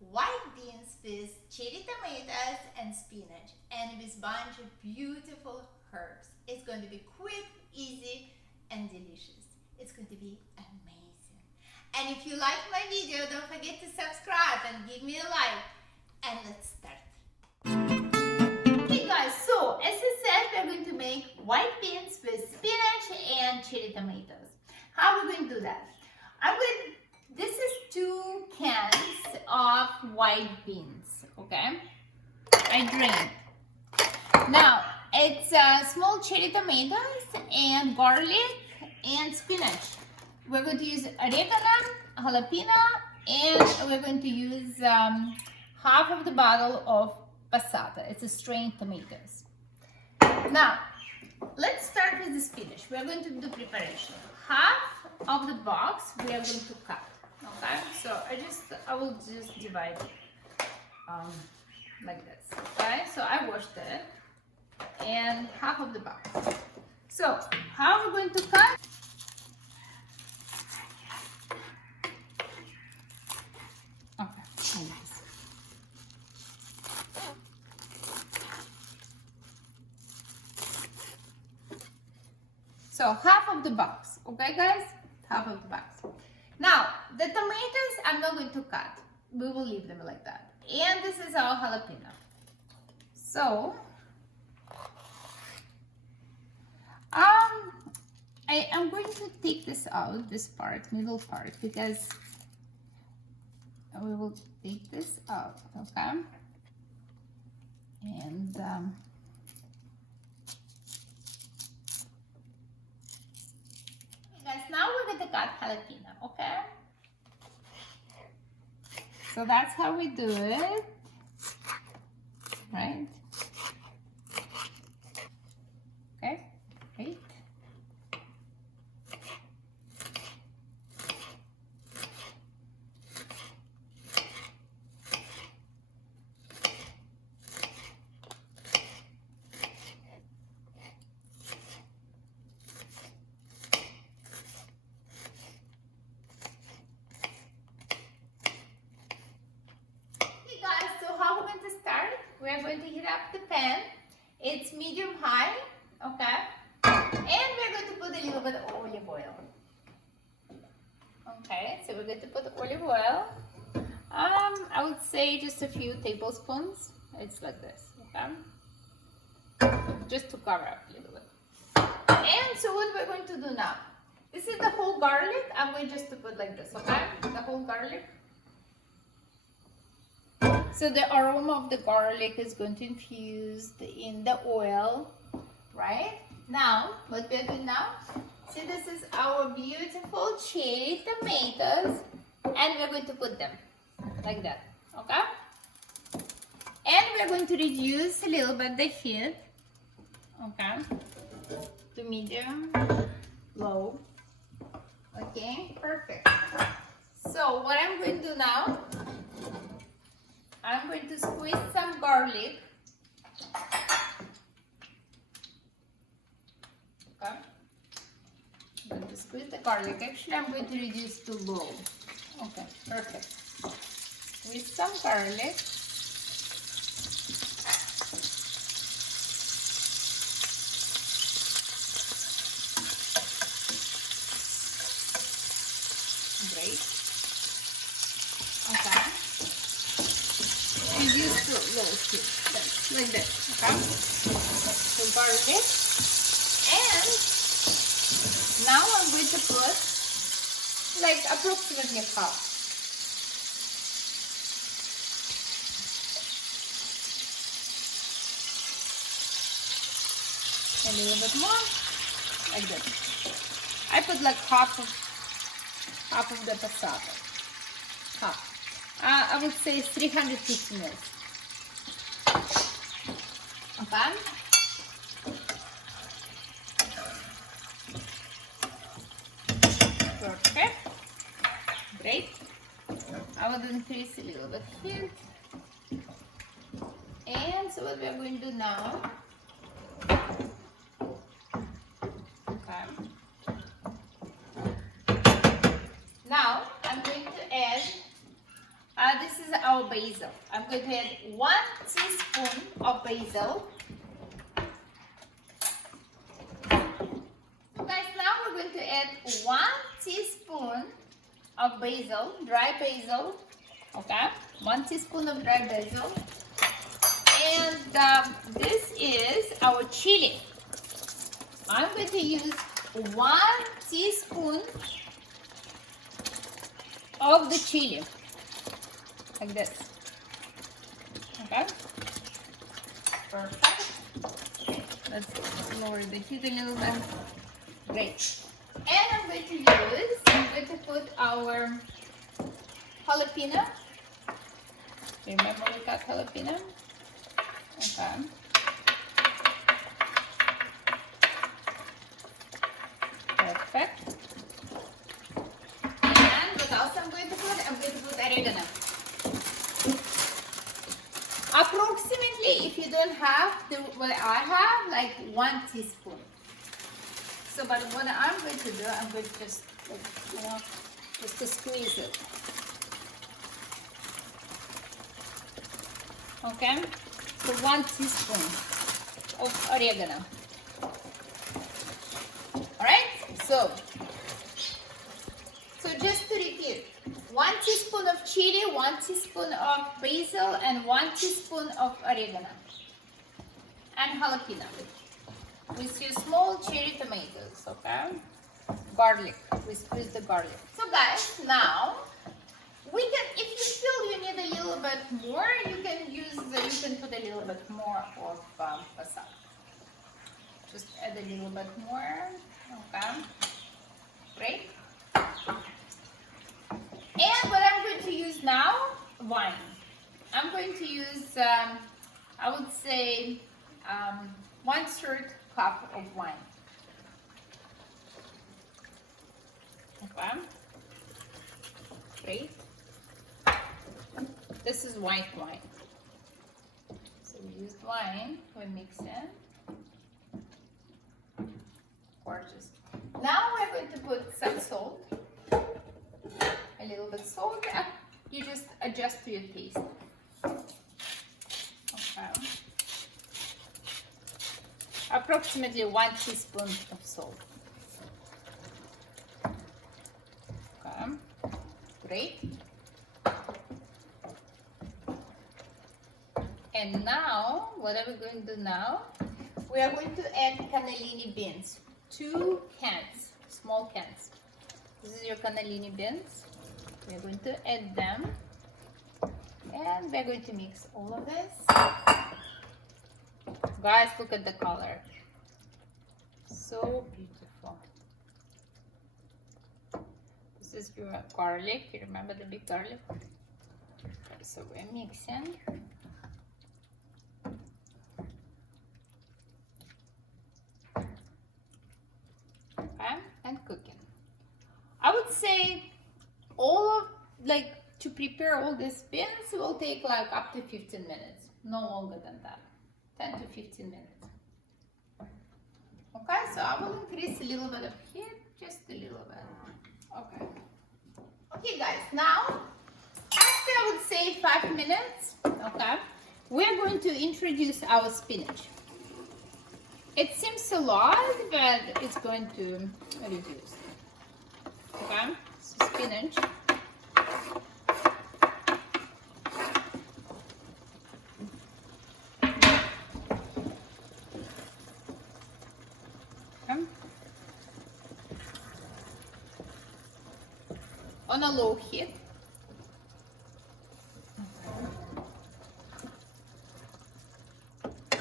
white beans with cherry tomatoes and spinach, and with bunch of beautiful herbs. It's going to be quick, easy, and delicious. It's going to be amazing. And if you like my video, don't forget to subscribe and give me a like. And let's start. Hey guys, so as I said, we're going to make white beans with spinach and cherry tomatoes. How are we going to do that? This is 2 cans of white beans, okay? I drained. Now, it's small cherry tomatoes and garlic and spinach. We're going to use oregano, jalapeno, and we're going to use half of the bottle of passata. It's a strained tomatoes. Now, let's start with the spinach. We're going to do preparation. Half of the box we are going to cut. Okay, so I will just divide it like this. Okay, so I washed it and half of the box. So how are we going to cut? Okay, like this. So half of the box. Okay, guys, half of the box. Now, the tomatoes I'm not going to cut. We will leave them like that. And this is our jalapeno. So, I am going to take this out, this part, middle part, because we will take this out, okay? And guys, now we're going to cut jalapeno, okay? So that's how we do it, right? Okay, great. We're going to heat up the pan. It's medium high, okay? And we're going to put a little bit of olive oil. Okay, so we're going to put olive oil. I would say just a few tablespoons. It's like this, okay? Just to cover up a little bit. And so what we're going to do now? This is the whole garlic. I'm going just to put like this, okay? The whole garlic. So the aroma of the garlic is going to infuse in the oil, right? Now, what we're doing now, see, this is our beautiful cherry tomatoes, and we're going to put them like that, okay? And we're going to reduce a little bit the heat, okay, to medium, low, okay, perfect. So what I'm going to do now, I'm going to squeeze some garlic. Okay. I'm going to squeeze the garlic. Actually, I'm going to reduce to low. Okay, perfect. Squeeze some garlic. Great. Okay. Reduce to low heat, like that, okay? So garlic, and now I'm going to put like approximately half. A little bit more, like that. I put like half of the passata, half. I would say 350 ml. Okay. Perfect. Great. I will increase a little bit here. And so what we are going to do now. Okay. Now I'm going to add This is our basil. I'm going to add 1 teaspoon of basil. So guys, now we're going to add 1 teaspoon of basil, dry basil. Okay, 1 teaspoon of dry basil. And this is our chili. I'm going to use 1 teaspoon of the chili, like this. Okay, perfect. Let's lower the heat a little bit. Great. And I'm going to put our jalapeno. Remember we got jalapeno? Okay. Perfect. And what else I'm going to put? I'm going to put oregano. Approximately, if you don't have what I have, like 1 teaspoon. So, but what I'm going to do, I'm going to just, just to squeeze it. Okay, so 1 teaspoon of oregano. All right, so just to repeat, 1 teaspoon of chili, 1 teaspoon of basil, and 1 teaspoon of oregano, and jalapeno. With your small cherry tomatoes, okay? Garlic, we squeeze the garlic. So guys, now we can, if you feel you need a little bit more, you can put a little bit more of passata. Just add a little bit more, okay? Great. And what I'm going to use now, wine. I'm going to use, I would say, 1/3 cup of wine. Okay. Great. This is white wine. So we use wine, we mix in. Gorgeous. Now we're going to put some salt. A little bit salt. You just adjust to your taste. Okay. Approximately 1 teaspoon of salt. Okay. Great. And now, what are we going to do now? We are going to add cannellini beans. 2 cans, small cans. This is your cannellini beans. We are going to add them. And we're going to mix all of this. Guys, look at the color. So beautiful. This is your garlic. You remember the big garlic? So we're mixing. Okay, and cooking. I would say to prepare all these beans will take like up to 15 minutes. No longer than that. 10 to 15 minutes. Okay, so I will increase a little bit of heat, just a little bit. Okay. Okay guys, now after I would say 5 minutes, okay, we're going to introduce our spinach. It seems a lot, but it's going to reduce. Okay, so spinach. On a low heat.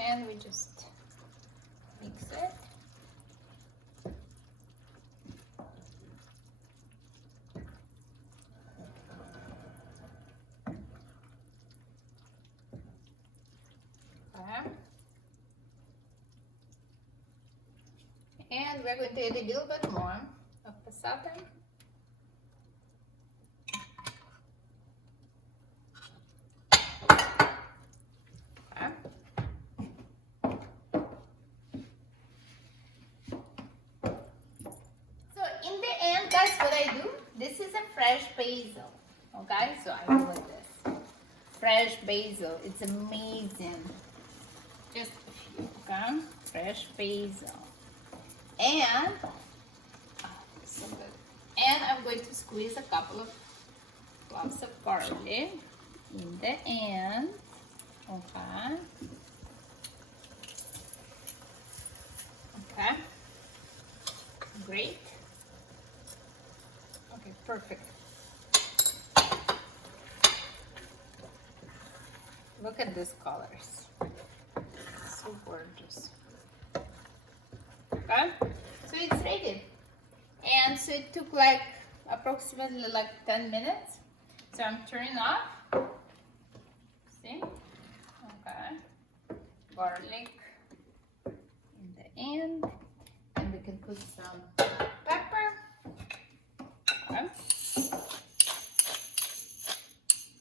And we just mix it. Okay. And we're going to add a little bit more of passata. What I do, this is a fresh basil, okay, so I do like this. fresh basil. It's amazing. Just a few, okay? Fresh basil. And, so good. And I'm going to squeeze a couple of cloves of garlic in the end. Okay. Okay. Great. Okay, perfect. Look at these colors. So gorgeous. Okay, so it's ready. And so it took like approximately like 10 minutes. So I'm turning off. See? Okay. Garlic in the end. And we can put some pepper. Okay.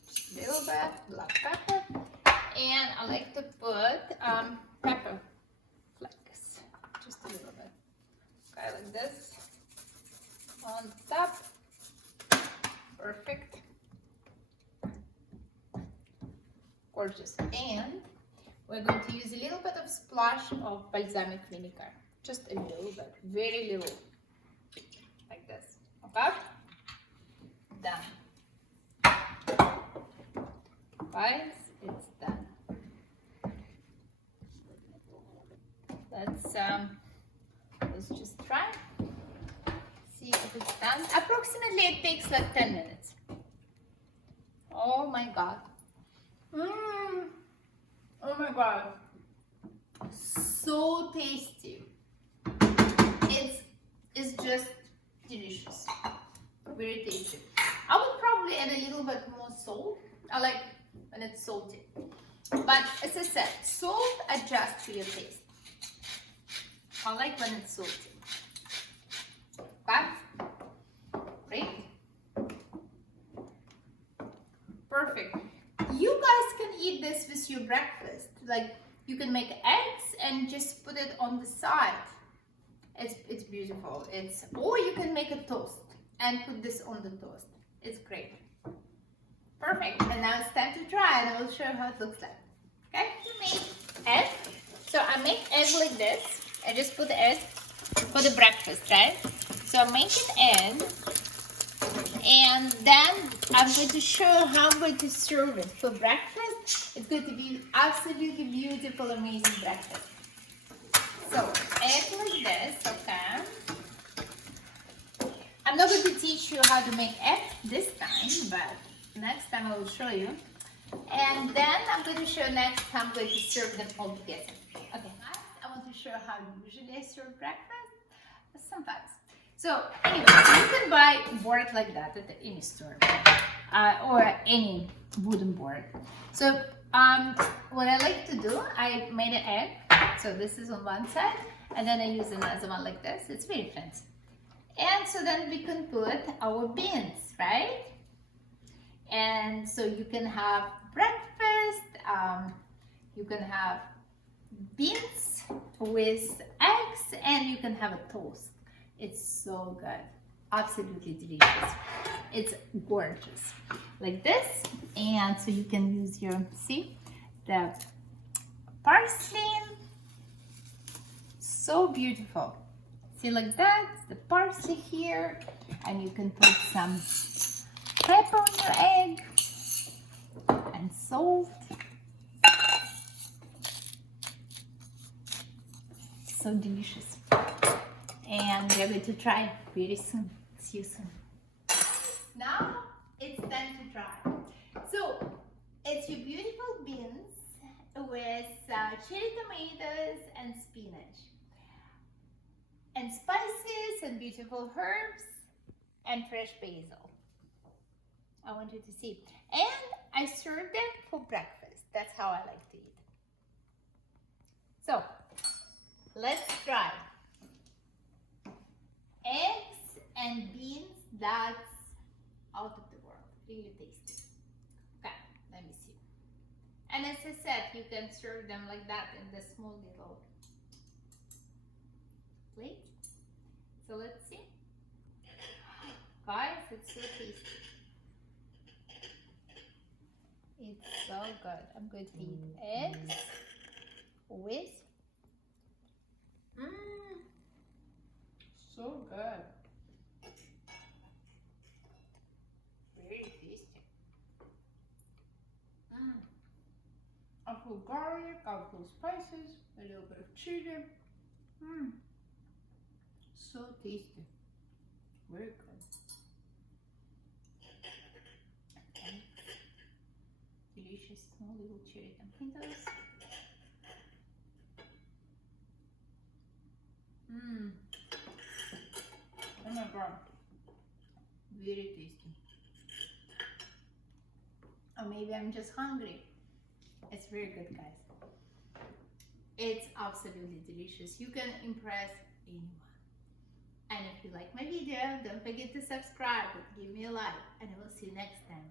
Just a little bit black pepper. And I like to put pepper flakes. Just a little bit. Okay, like this. On top. Perfect. Gorgeous. And we're going to use a little bit of splash of balsamic vinegar. Just a little bit. Very little. Like this. Okay? Done. Guys, it's done. Let's just try. See if it's done. Approximately it takes like 10 minutes. Oh my god. Oh my god. So tasty. It's just delicious. Very tasty. I would probably add a little bit more salt. I like when it's salty. But as I said, salt adjusts to your taste. I like when it's salty. Okay? Great. Perfect. You guys can eat this with your breakfast. Like you can make eggs and just put it on the side. It's beautiful. Or you can make a toast and put this on the toast. It's great. Perfect. And now it's time to try and I will show you how it looks like. Okay? To make egg. So I make egg like this. I just put the egg for the breakfast, right? So I make it egg. And then I'm going to show you how I'm going to serve it for breakfast. It's going to be absolutely beautiful, amazing breakfast. So egg like this, okay? I'm not going to teach you how to make egg this time, but next time I will show you. And then I'm going to show you next how I'm going to serve them all together. Okay, I want to show you how usually I serve breakfast. Sometimes. So anyway, you can buy board like that at any store or any wooden board. So what I like to do, I made an egg. So this is on one side, and then I use another one like this. It's very fancy. And so then we can put our beans, right? And so you can have breakfast, you can have beans with eggs, and you can have a toast. It's so good, absolutely delicious. It's gorgeous, like this. And so you can use your, see, the parsley, so beautiful. See, like that, the parsley here, and you can put some pepper on your egg and salt. So delicious. And we're going to try very soon. See you soon. Now it's time to try. So it's your beautiful beans with cherry tomatoes and spinach, and spices and beautiful herbs and fresh basil. I want you to see. And I serve them for breakfast. That's how I like to eat. So let's try. Eggs and beans, that's out of the world. Really tasty. Okay, let me see. And as I said, you can serve them like that in the small little plate. So let's see. Guys, it's so tasty. It's so good. I'm going to eat eggs with. So good. Very tasty. I feel garlic, I feel spices, a little bit of chili. So tasty. Very good. Okay. Delicious small little cherry tomatoes. Oh my god. Very tasty. Or maybe I'm just hungry. It's very good, guys. It's absolutely delicious. You can impress anyone. And if you like my video, don't forget to subscribe, give me a like, and I will see you next time.